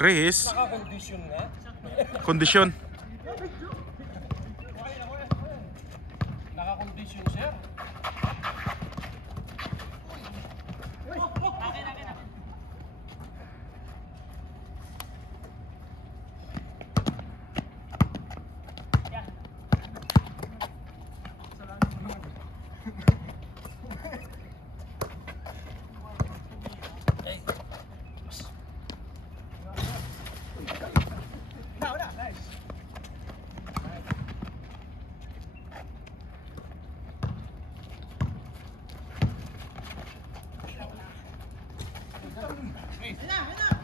Chris. Naka-condition nga. Kondisyon. Naka-condition, sir.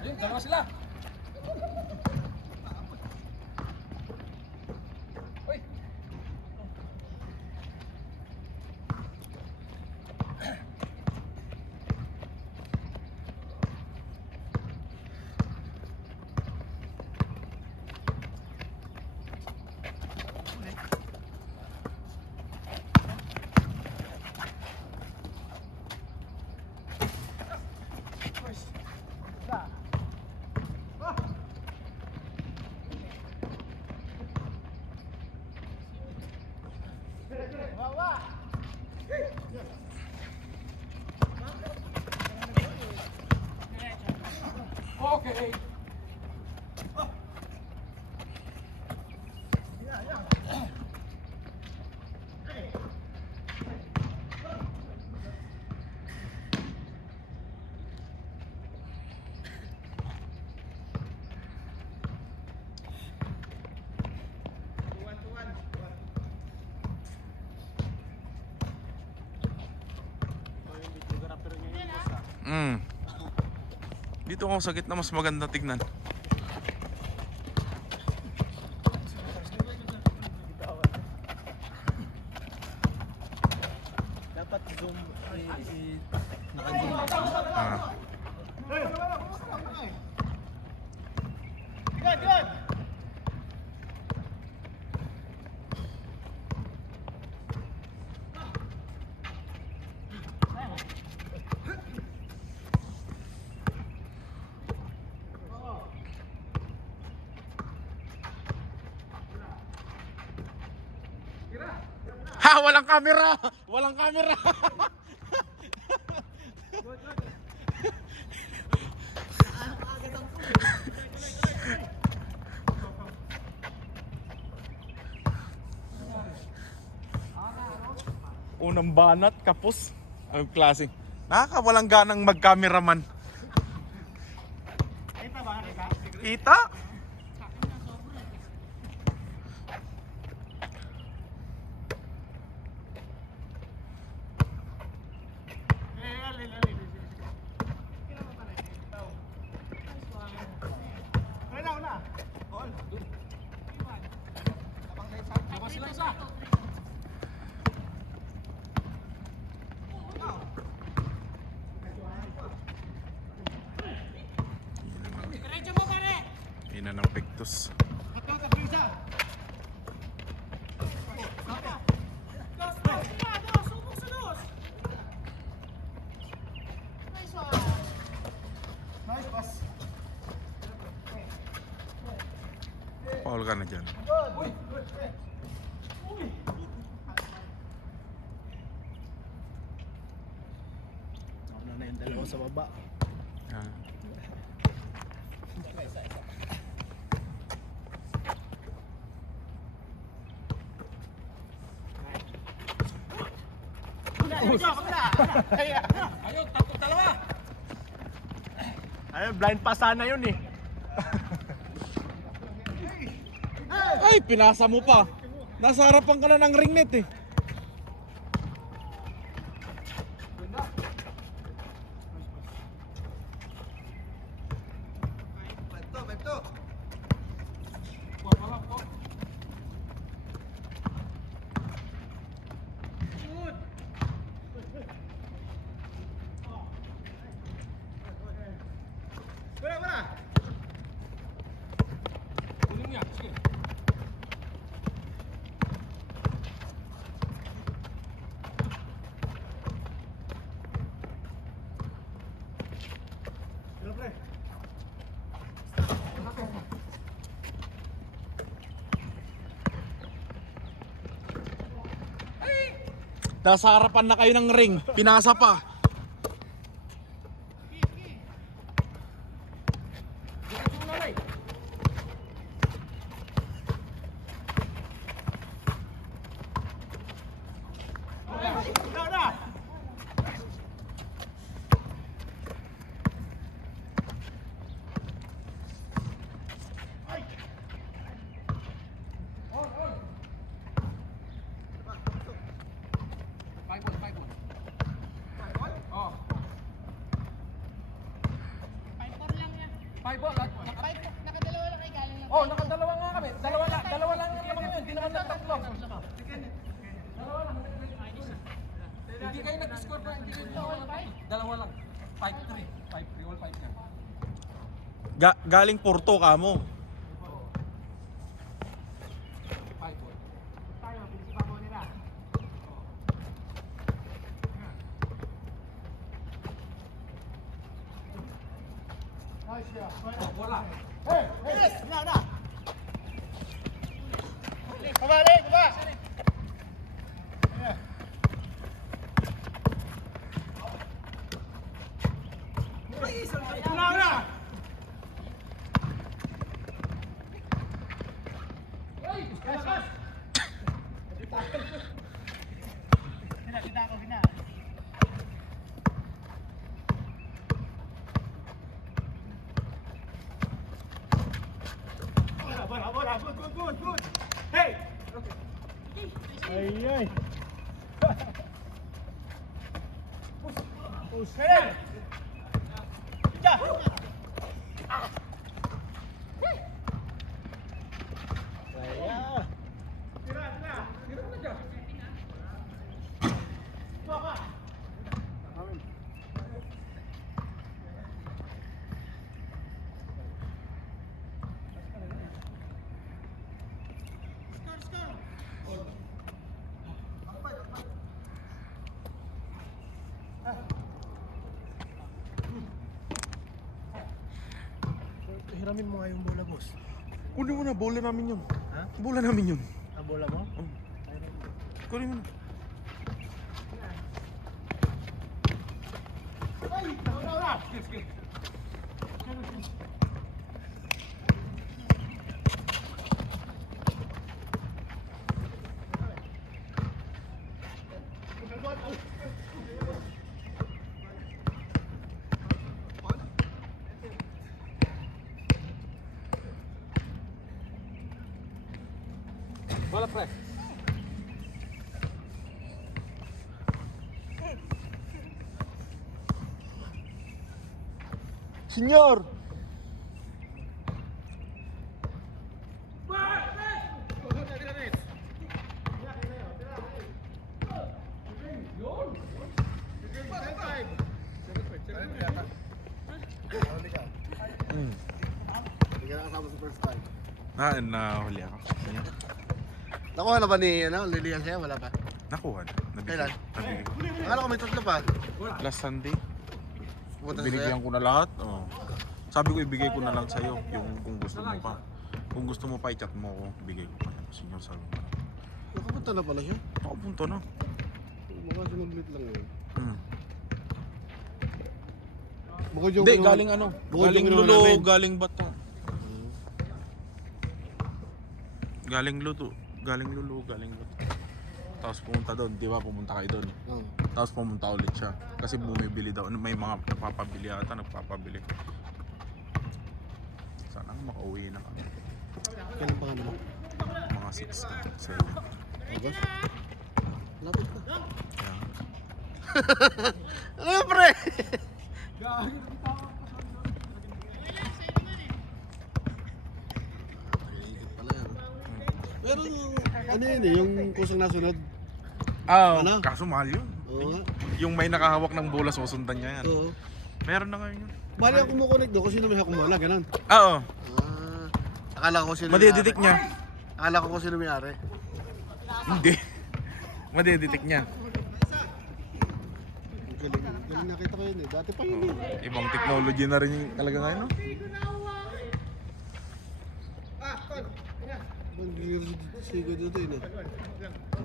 Ayun, dalawa sila. Uy. Okay. Dito ako sa gitna, mas maganda tignan. Dapat zoom naka-zoom. Good. Ha! Walang camera! Walang camera! Unang banat, kapos. Ang klase. Nakakawalang ganang mag-cameraman. Kita ba? Kita? Ina ng pektos. Paul ka na dyan. Ano na yung dalawa sa baba. Ah. Ayun, tatlo dalawa. Ayun, blind pass sana yun eh. Ay, pinasa mo pa. Nasa harapan ka na ng ring net eh. Nasa harapan na kayo ng ring, pinasa pa. Nakadalawa lang kayo galing lang. Oh, nakadalawa nga kami. Dalawa lang yung naman yun. Hindi naman nagtatlo. Dalawa lang. Hindi kayo nag-score pa. Hindi kayo dalawa lang. 5-3. 5-3. All 5 yan. Galing Porto ka mo. 5-4. Oh, bola. Hiramin mo nga yung bola, boss. Kunin mo na, bola namin yun. Ha? Bola namin yun. Ang bola mo? Kunin mo na. Bola, pre. Senyor! Hindi ka nakasama sa first time. Nahuli ako. Senyor. Nakuha na ba ni Lilian sa'yo? Wala pa. Nakuha na. Kailan? Nabigay ko. Akala ko may tatlo pa. Last Sunday, Pumunta sa binigyan ko na lahat. Oh. Sabi ko ibigay ko na lang sa'yo yung kung gusto mo pa. Kung gusto mo pa i-chat mo ako, ibigay ko pa yan. Senyor, sabi ko. Nakapunta na pala siya. Nakapunta na. Baka sinublit lang yun. Hmm. Bukod yung Hindi, kinuha- galing ano? bukod Galing yung kinuha Lulo, namin. galing Bato. Galing Lulo, galing Lulo, galing Bato. Tapos pumunta doon, di ba? Pumunta kayo doon. Oo. Tapos pumunta ulit siya. Kasi bumibili daw. May mga nagpapabili ata, nagpapabili. Sana makauwi na kami. Kailan pa ka naman? Mga 6 na, 7. August? Lapit pa. Kaya, Ano yun, pre? Naiigit pala yan. Pero ano yun eh, yung kusang nasunod. Ano? kaso mahal yun. Oo nga. Yung may nakahawak ng bola, susundan niya yan. Oo. Meron na ngayon yun. Bali ako kumukonect doon kasi may hakumala, ganun. Oo. Ah, akala ko sino Madidetect niya. Akala ko kung sino may-ari. Hindi. Madidetect niya. Galing nakita ko yun eh. Dati pa yun eh. Ibang technology na rin yung talaga ngayon, no? Ang gear sigo dito yun eh.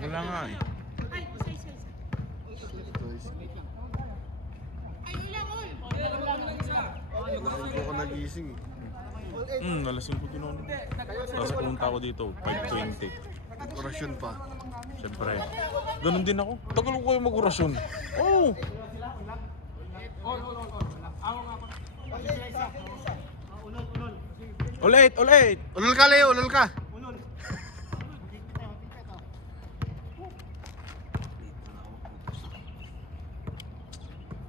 Wala nga eh. Hindi ko nagising eh. Nalasing ko din ako. Tapos pumunta ako dito, 5:20. Orasyon pa. Siyempre. Ganun din ako. Tagal ko kayo mag-orasyon. Oo! Ulit! Ulit! Ulol ka Leo, ulol ka!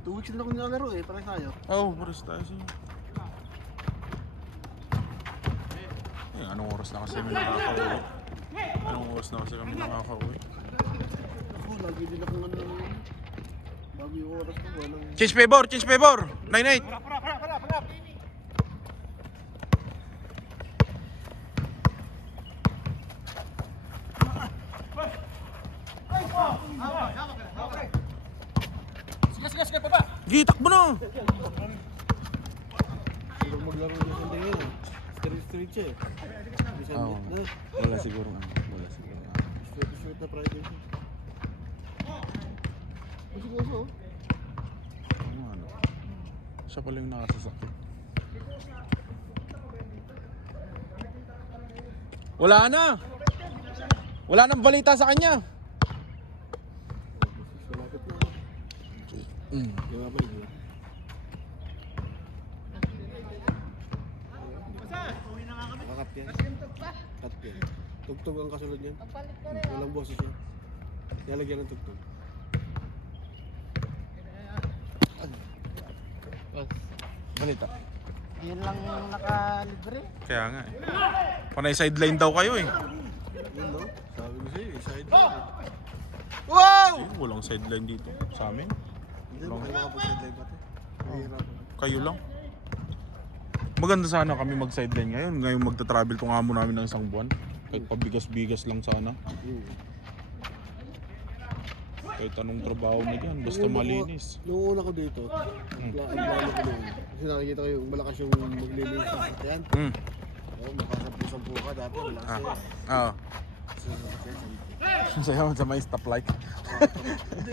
Two weeks na ako nilalaro eh, parang tayo. Oo, pares tayo siya. Eh, anong oras na kasi kami nakaka-uwi? Anong oras na kasi kami nakaka-uwi? Ako, lagi din akong ano. Bago yung oras ko, walang... Change favor! Change favor! 9-8! Sige, baba! Gi, takbo na! Siguro maglaro ng Sunday ngayon. Street siya eh. Hindi siya Oo. na. Wala siguro. Wala siguro. Street na Friday siya. Kasi ko so. Ano? Siya pala yung nakasasakit. Wala na! Wala nang balita sa kanya! Malapit na. Mm. Yung nga ba yun? Nakakat yan. Cut yan. Tugtog ang kasunod yan. Walang boses yan. Nalagyan ng tugtog. Balita. Yun lang nakalibre. Kaya nga eh. Panay sideline daw kayo eh. Yun no? Sabi ko sa'yo, side line. Wow! Walang sideline dito. Sa amin. Hindi mo kayo makapag-side line pati. Mahirapan. Kayo lang. Maganda sana kami mag-sideline ngayon. Ngayon magta-travel tong amo namin ng isang buwan. Kahit pabigas-bigas lang sana. Kahit anong trabaho na dyan. Basta malinis. Nung una ko dito, ang plano ko noon. Kasi nakikita ko yung malakas yung maglinis sa sasakyan. Mm. Oo, makasampu-sampu ka dati. Malakas Ah. yan. Ah. Sa sasakyan, sampu. Sayaw sa may stoplight.